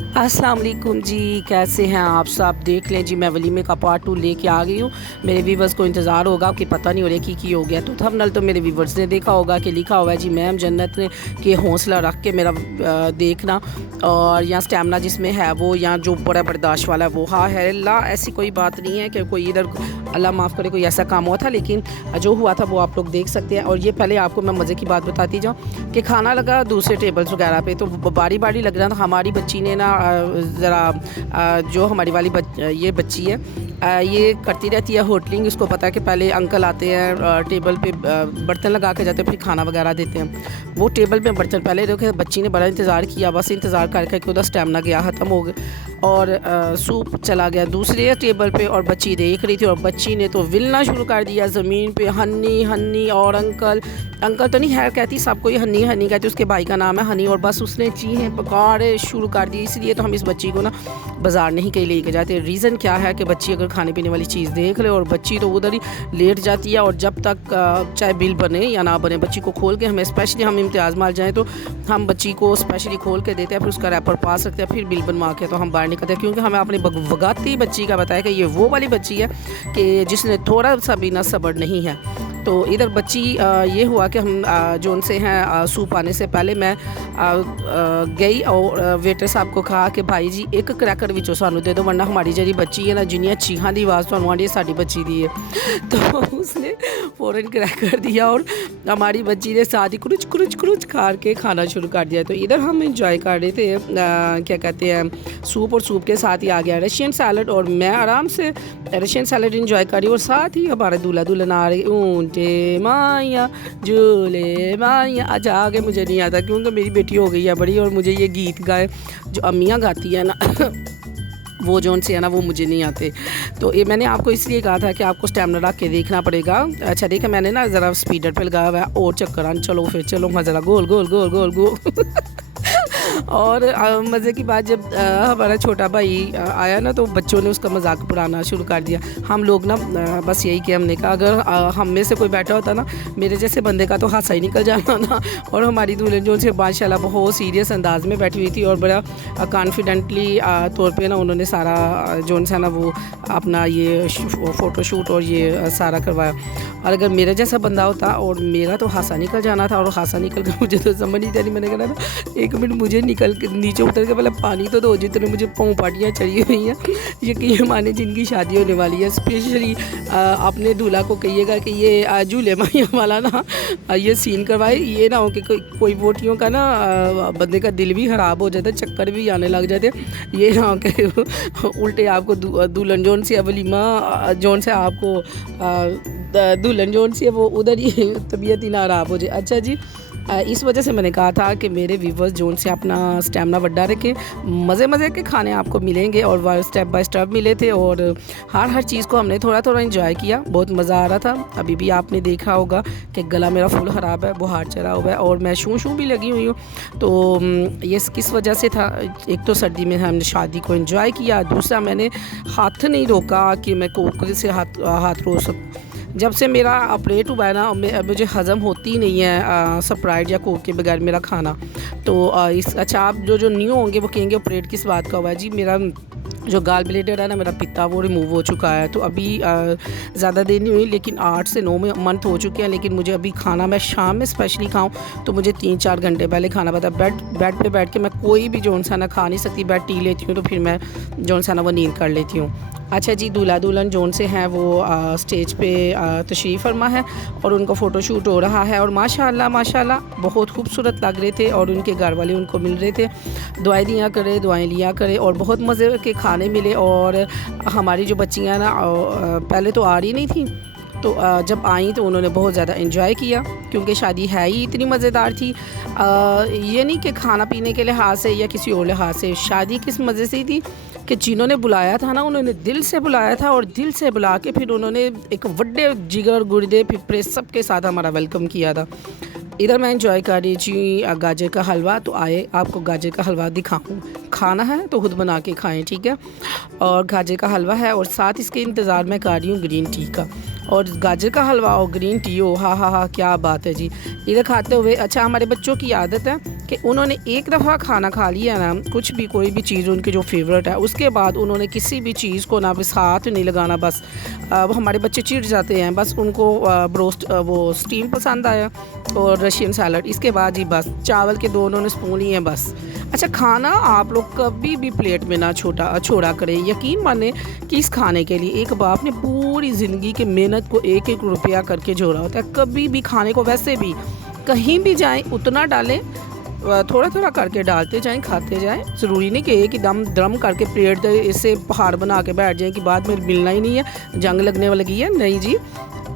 अस्सलाम वालेकुम जी, कैसे हैं आप सब। देख लें जी, मैं वलीमे का पार्ट 2 लेके आ गई हूँ। मेरे व्यूवर्स को इंतज़ार होगा कि पता नहीं हो रहा की हो गया, तो थंबनेल तो मेरे व्यूवर्स ने देखा होगा कि लिखा हुआ है जी मैम जन्नत ने कि हौसला रख के मेरा देखना। और यहाँ स्टैमिना जिसमें है वो, यहाँ जो बड़ा बर्दाश्त वाला है वो। हाँ है ला, ऐसी कोई बात नहीं है कि कोई इधर अल्लाह माफ़ करे कोई ऐसा काम हुआ था, लेकिन जो हुआ था वो आप लोग देख सकते हैं। और ये पहले आपको मैं मज़े की बात बताती जाऊँ कि खाना लगा दूसरे टेबल्स वगैरह पे, तो बारी बारी लग रहा था। हमारी बच्ची ने ना ज़रा जो हमारी वाली ये बच्ची है, ये करती रहती है होटलिंग। इसको पता है कि पहले अंकल आते हैं टेबल पे बर्तन लगा के जाते हैं, फिर खाना वगैरह देते हैं। वो टेबल पे बर्तन पहले रखे, बच्ची ने बड़ा इंतज़ार किया, बस इंतज़ार कर करके उसका स्टेमिना गया, ख़त्म हो गया। और सूप चला गया दूसरे टेबल पे, और बच्ची देख रही थी, और बच्ची ने तो विलना शुरू कर दिया ज़मीन पे, हन्नी हन्नी। और अंकल अंकल तो नहीं है कहती, सबको ही हन्नी हन्नी कहती, उसके भाई का नाम है हनी। और बस उसने चीखें पकाड़े शुरू कर दी। इसलिए तो हम इस बच्ची को ना बाज़ार नहीं कहीं लेके जाते। रीज़न क्या है कि बच्ची अगर खाने पीने वाली चीज़ देख ले, और बच्ची तो उधर ही लेट जाती है। और जब तक चाहे बिल बने या ना बने, बच्ची को खोल के हमें स्पेशली, हम इम्तियाज़ माल जाएँ तो हम बच्ची को स्पेशली खोल के देते हैं, फिर उसका रैपर पास सकते हैं, फिर बिल बनवा के तो हम बाहर निकलते हैं। क्योंकि हमें अपनी वगाती बच्ची का बताया कि ये वो वाली बच्ची है कि जिसने थोड़ा सा भी ना सब्र नहीं है। तो इधर बच्ची ये हुआ कि हम जो उनसे हैं सूप आने से पहले मैं गई और वेटर साहब को कहा कि भाई जी एक क्रैकर विचों सानू दे दो, वरना हमारी जी बच्ची है ना जिन्नियां चीखां की आवाज़ तो आँडी साड़ी बच्ची दी है। तो उसने फ़ौरन क्रैकर दिया और हमारी बच्ची ने साथ ही क्रुच क्रुच क्रुच खा के खाना शुरू कर दिया। तो इधर हम इंजॉय कर रहे थे क्या कहते हैं सूप, और सूप के साथ ही आ गया रशियन सैलड, और मैं आराम से रशियन सैलड इंजॉय करी। और साथ ही हमारे दूल्हा दुल्हन आ रही, ऊँटे माया झूले माया। आज आगे मुझे नहीं आता क्योंकि मेरी बेटी हो गई है बड़ी, और मुझे ये गीत गाए जो अम्मियाँ गाती है ना वो जोन से है ना वो मुझे नहीं आते। तो ये मैंने आपको इसलिए कहा था कि आपको स्टैमिना रख के देखना पड़ेगा। अच्छा देखा मैंने ना ज़रा स्पीडर पे लगाया हुआ है, और चक्कर आन चलो फिर चलो ज़रा गोल गोल गोल गोल गोल और मज़े की बात जब हमारा छोटा भाई आया ना, तो बच्चों ने उसका मजाक उड़ाना शुरू कर दिया। हम लोग ना बस यही कि हमने कहा अगर हम में से कोई बैठा होता ना मेरे जैसे बंदे का तो हादसा ही निकल जाना ना। और हमारी दुल्हन जो से माशाल्लाह बहुत सीरियस अंदाज में बैठी हुई थी, और बड़ा कॉन्फिडेंटली तौर पे ना उन्होंने सारा जो है ना वो अपना ये फ़ोटोशूट और ये सारा करवाया। और अगर मेरा जैसा बंदा होता और मेरा तो हादसा निकल जाना था, और हादसा निकल कर मुझे तो समझ नहीं था। मैंने कहा ना एक मिनट मुझे निकल के नीचे उतर के पहले पानी तो दो, जितने मुझे पाँव पाटियाँ चढ़ी हुई हैं। यकीन माने जिनकी शादी होने वाली है, स्पेशली अपने दूल्हा को कहिएगा कि ये झूले माइया वाला ना ये सीन करवाए। ये ना हो कि कोई वोटियों का ना बंदे का दिल भी ख़राब हो जाता है, चक्कर भी आने लग जाते। ये ना हो कि उल्टे आपको दुल्हन जोन से वलीमा जोन से आपको दुल्हन जोन से वो उधर ही तबीयत ही नाराब हो जाए। अच्छा जी, इस वजह से मैंने कहा था कि मेरे व्यूवर्स जोन से अपना स्टैमिना बढ़ा रखें। मज़े के खाने आपको मिलेंगे, और वह स्टेप बाय स्टेप मिले थे, और हर चीज़ को हमने थोड़ा थोड़ा इंजॉय किया। बहुत मज़ा आ रहा था। अभी भी आपने देखा होगा कि गला मेरा फुल ख़राब है, बुखार चढ़ा हुआ है, और मैं शू भी लगी हुई हूँ। तो ये किस वजह से था, एक तो सर्दी में हमने शादी को इंजॉय किया, दूसरा मैंने हाथ नहीं रोका कि मैं कोक से हाथ रो सकूँ। जब से मेरा ऑपरेट हुआ है ना मुझे हज़म होती नहीं है स्प्राइट या कोक के बगैर मेरा खाना। तो इस अच्छा आप जो न्यू होंगे वो कहेंगे ऑपरेट किस बात का हुआ है। जी मेरा जो गाल ब्लेडर है ना मेरा पित्ता वो रिमूव हो चुका है। तो अभी ज़्यादा देर नहीं हुई, लेकिन 8 से 9 मंथ हो चुके हैं। लेकिन मुझे अभी खाना मैं शाम में स्पेशली खाऊं तो मुझे 3-4 घंटे पहले खाना पड़ता है। बेड पे बैठ के मैं कोई भी जोन सा ना खा नहीं सकती। बेड टी लेती हूँ तो फिर मैं जोन सा ना वो नींद कर लेती हूँ। अच्छा जी, दूल्हा दुल्हन जोन से हैं वो स्टेज पे तशरीफ़ फरमा है, और उनका फ़ोटोशूट हो रहा है। और माशाल्लाह बहुत खूबसूरत लग रहे थे, और उनके घर वाले उनको मिल रहे थे, दुआएं दिया करे, दुआएं लिया करे, और बहुत मज़े के खाने मिले। और हमारी जो बच्चियाँ ना पहले तो आ रही नहीं थी, तो जब आई तो उन्होंने बहुत ज़्यादा एंजॉय किया, क्योंकि शादी है ही इतनी मज़ेदार थी। ये नहीं कि खाना पीने के लिहाज से या किसी और लिहाज से, शादी किस मज़े से थी कि जिन्होंने बुलाया था ना उन्होंने दिल से बुलाया था, और दिल से बुला के फिर उन्होंने एक वड्डे जिगर गुर्दे फिपरे सब के साथ हमारा वेलकम किया था। इधर मैं इंजॉय कर रही थी गाजर का हलवा। तो आए आपको गाजर का हलवा दिखाऊं, खाना है तो खुद बना के खाएं, ठीक है। और गाजर का हलवा है, और साथ इसके इंतज़ार में कर रही हूँ ग्रीन टी का। और गाजर का हलवा और ग्रीन टी हो, हाँ हाँ हाँ क्या बात है जी। इधर खाते हुए अच्छा हमारे बच्चों की आदत है कि उन्होंने एक दफ़ा खाना खा लिया ना, कुछ भी कोई भी चीज़ उनकी जो फेवरेट है, उसके बाद उन्होंने किसी भी चीज़ को ना बस हाथ नहीं लगाना। बस वो हमारे बच्चे चिढ़ जाते हैं। बस उनको ब्रोस्ट वो स्टीम पसंद आया और रशियन सैलड, इसके बाद ही बस चावल के दो उन्होंने स्पून ही हैं बस। अच्छा खाना आप लोग कभी भी प्लेट में ना छोड़ा करें। यकीन माने कि इस खाने के लिए एक बाप ने पूरी ज़िंदगी की मेहनत को एक एक रुपया करके जोड़ा होता है। कभी भी खाने को वैसे भी कहीं भी जाएं उतना डालें, थोड़ा थोड़ा करके डालते जाएं, खाते जाएं। ज़रूरी नहीं कि एक ही दम द्रम करके प्लेट इससे पहाड़ बना के बैठ जाएं कि बाद में मिलना ही नहीं है, जंग लगने लगी है। नहीं जी,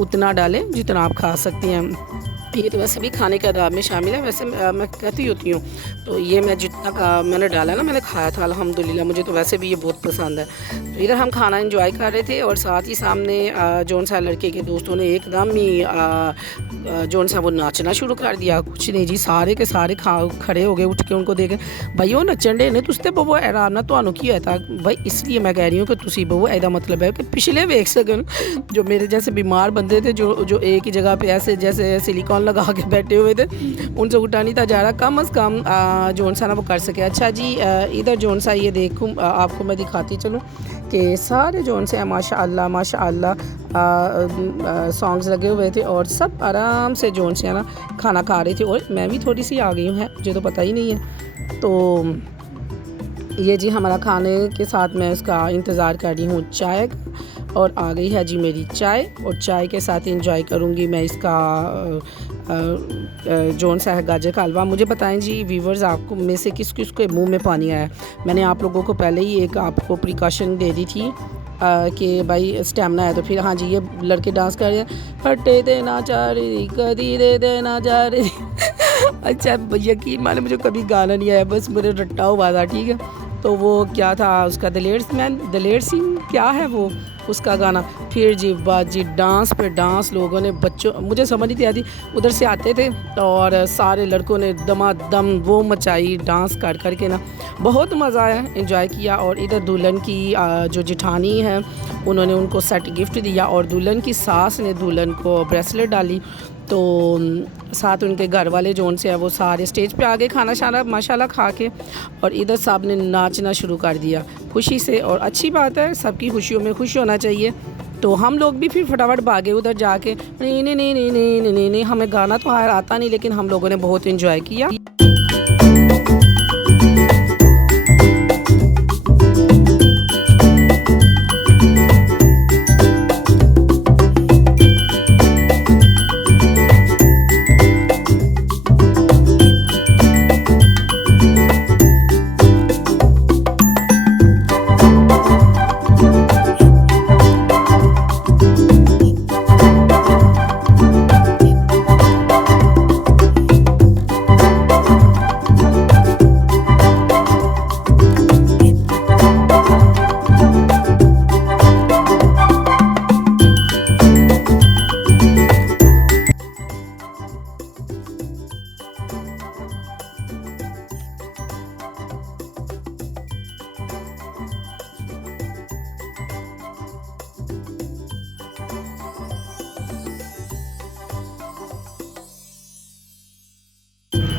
उतना डालें जितना आप खा सकती हैं। ये तो वैसे भी खाने के आदाब में शामिल है। वैसे मैं कहती होती हूँ, तो ये मैं जितना मैंने डाला ना, मैंने खाया था अल्हम्दुलिल्लाह। मुझे तो वैसे भी ये बहुत पसंद है। तो इधर हम खाना एंजॉय कर रहे थे और साथ ही सामने जौन सा लड़के के दोस्तों ने एकदम ही जौन सा वो नाचना शुरू कर दिया। कुछ नहीं जी, सारे के सारे खड़े हो गए उठ के उनको देखे। भाई वो नचन डे ने तुझते बवो आराम ना तो की होता भाई। इसलिए मैं कह रही हूँ कि तुसी बवो, एदा मतलब है कि पिछले वेख सकन जो मेरे जैसे बीमार बंदे थे, जो एक ही जगह पे ऐसे जैसे सिलिकॉन लगा के बैठे हुए थे, उनसे उठा नहीं था जा रहा। कम अज़ कम जौन सा ना वो कर सके। अच्छा जी, इधर जौन सा ये देखूँ आपको मैं दिखाती चलूँ कि सारे जौन से हैं माशाअल्लाह माशाअल्लाह सॉन्ग्स लगे हुए थे और सब आराम से जौन से है ना खाना खा रहे थे। और मैं भी थोड़ी सी आ गई हूँ, मुझे तो पता ही नहीं है। तो ये जी हमारा खाने के साथ मैं उसका इंतज़ार कर रही हूँ चाय का, और आ गई है जी मेरी चाय। और चाय के साथ इंजॉय करूँगी मैं इसका जौन सा है गाजर का हलवा। मुझे बताएं जी व्यूवर्स, आपको में से किस किस के मुंह में पानी आया। मैंने आप लोगों को पहले ही एक आपको प्रिकॉशन दे दी थी कि भाई स्टेमिना है। तो फिर हाँ जी, ये लड़के डांस कर रहे हैं, फटे देना चाह रही कदी दे देना चाह रही अच्छा यकीन माने मुझे कभी गाना नहीं आया, बस मेरे रट्टा हुआ था, ठीक है। तो वो क्या था उसका, दलेर सिंह क्या है वो उसका गाना। फिर जी बात जी डांस पे डांस, लोगों ने बच्चों, मुझे समझ नहीं आती, उधर से आते थे और सारे लड़कों ने दमादम वो मचाई डांस कर कर के ना, बहुत मज़ा आया, एंजॉय किया। और इधर दुल्हन की जो जिठानी है उन्होंने उनको सेट गिफ्ट दिया और दुल्हन की सास ने दुल्हन को ब्रेसलेट डाली। तो साथ उनके घर वाले जोन से है वो सारे स्टेज पे आ गए खाना शाना माशाल्लाह खा के, और इधर सब ने नाचना शुरू कर दिया खुशी से। और अच्छी बात है, सबकी खुशियों में खुश होना चाहिए। तो हम लोग भी फिर फटाफट भागे उधर जाके, नहीं नहीं नहीं नहीं नहीं नहीं नहीं, नहीं हमें गाना तो आता नहीं, लेकिन हम लोगों ने बहुत इन्जॉय किया।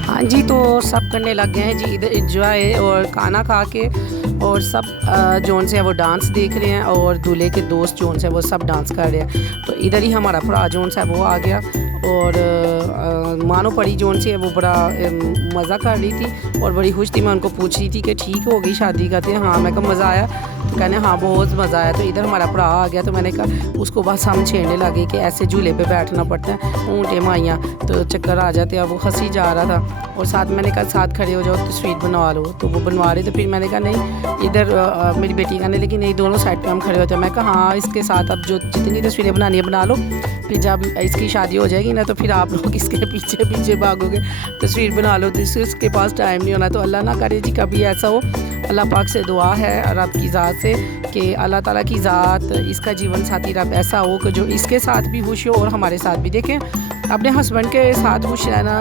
हाँ जी, तो सब करने लग गए हैं जी इधर एंजॉय और खाना खा के, और सब जोन से है वो डांस देख रहे हैं और दूल्हे के दोस्त जोन से वो सब डांस कर रहे हैं। तो इधर ही हमारा भरा जोन सा वो आ गया और मानो पड़ी जोन से है वो बड़ा मज़ा कर रही थी और बड़ी खुश थी। मैं उनको पूछ रही थी कि ठीक हो गई शादी करते हैं। हाँ, मैं कहा मज़ा आया, तो कहने हाँ बहुत मज़ा आया। तो इधर हमारा भरा आ गया, तो मैंने कहा उसको बस हम छेड़ने लगे कि ऐसे झूले पे बैठना पड़ता है, ऊँटे माइयाँ तो चक्कर आ जाते हैं। वो हंसी जा रहा था और साथ मैंने कहा साथ खड़े हो जाओ तस्वीर बनवा लो, तो वो बनवा रहे। तो फिर मैंने कहा नहीं, इधर मेरी बेटी कहने लेकिन नहीं दोनों साइड पे हम खड़े होते हैं। मैं कहा हाँ इसके साथ अब जो जितनी तस्वीरें बनानी है बना लो, फिर जब इसकी शादी हो जाएगी ना तो फिर आप लोग इसके पीछे पीछे भागोगे, तस्वीर बना लो। तो इसके पास टाइम नहीं होना। तो अल्लाह ना करे जी कभी ऐसा हो। अल्लाह पाक से दुआ है रब की ज़ात से कि अल्लाह ताला की ज़ात इसका जीवन साथी रब ऐसा हो कि जो इसके साथ भी खुश हो और हमारे साथ भी। देखें अपने हस्बैंड के साथ खुश रहना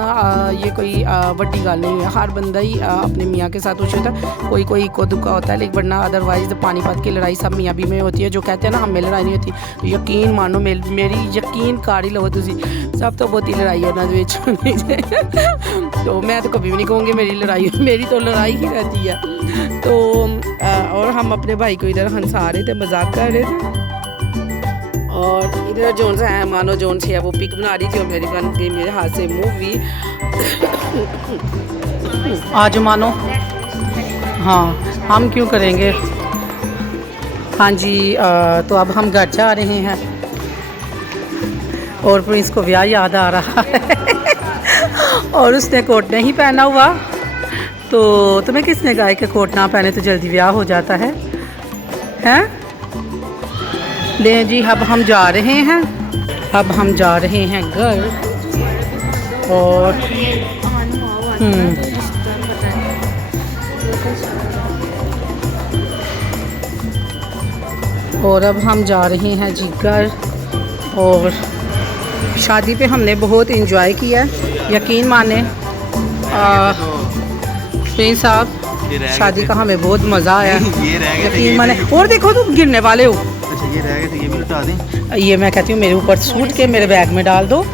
ये कोई बड़ी गल नहीं है। हर बंदा ही अपने मियाँ के साथ खुश होता है, कोई कोई इक्को दुक्का होता है, लेकिन वरना अदरवाइज़ पानीपत की लड़ाई सब मियाँ बीवी में होती है। जो कहते हैं ना हमें लड़ाई नहीं होती, तो यकीन मानो मेरी यकीन कर ही लो तुसी, सब तो बहुत ही लड़ाई है उन्होंने। तो मैं तो कभी भी नहीं कहूँगी मेरी लड़ाई, मेरी तो लड़ाई ही रहती है। तो और हम अपने भाई को इधर हंसा रहे थे, मजाक कर रहे थे। और इधर जोन से है मानो जोन से है वो पिक बना रही थी और मेरी बन गई मेरे हाथ से मूवी। आज मानो हाँ हम क्यों करेंगे। हाँ जी तो अब हम घर जा रहे हैं और प्रिंस को ब्याह याद आ रहा है और उसने कोट नहीं पहना हुआ। तो तुम्हें किसने कहा कि कोट ना पहने तो जल्दी ब्याह हो जाता है, हैं? ले जी अब हम जा रहे हैं, अब हम जा रहे हैं घर। और अब हम जा रहे हैं जी घर। और शादी पे हमने बहुत इंजॉय किया, यकीन माने प्रिंस साहब शादी का हमें बहुत मज़ा आया, यकीन माने। और देखो तुम गिरने वाले हो। ये रह गए थे, ये भी लुटा दें। ये मैं कहती हूँ मेरे ऊपर सूट के मेरे बैग में डाल दो।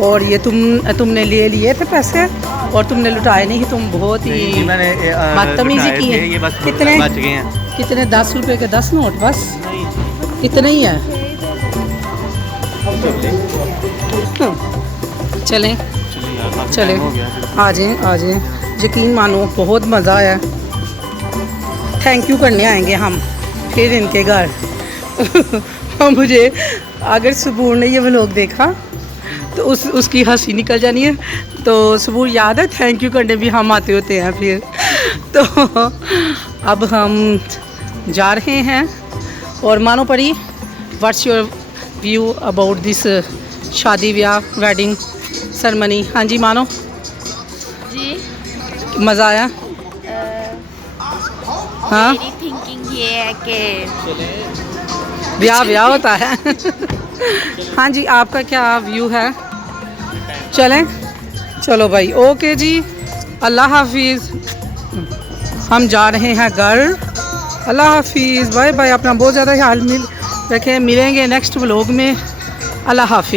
और ये तुमने ले लिए थे पैसे और तुमने लुटाए नहीं, तुम बहुत ही बदतमीजी की है। ये बस कितने बच गए हैं। कितने 10 रुपए के 10 नोट बस इतने ही है। चलें चलें आ जाएं यकीन मानो बहुत मज़ा आया। थैंक यू करने आएंगे हम फिर इनके घर। और मुझे अगर सबूर ने ये व्लॉग देखा तो उसकी हंसी निकल जानी है। तो सबूर याद है थैंक यू करने भी हम आते होते हैं फिर। तो अब हम जा रहे हैं। और मानो परी what's your view about this शादी ब्याह वेडिंग सेरेमनी। हाँ जी मानो जी मज़ा आया। हाँ मेरी थिंकिंग ये है कि ब्याह होता है। हाँ जी आपका क्या व्यू है। चलें चलो भाई ओके जी अल्लाह हाफिज़। हम जा रहे हैं घर। अल्लाह हाफिज़ बाय बाय। अपना बहुत ज़्यादा ख्याल रखें। मिलेंगे नेक्स्ट व्लॉग में। अल्लाह हाफिज़।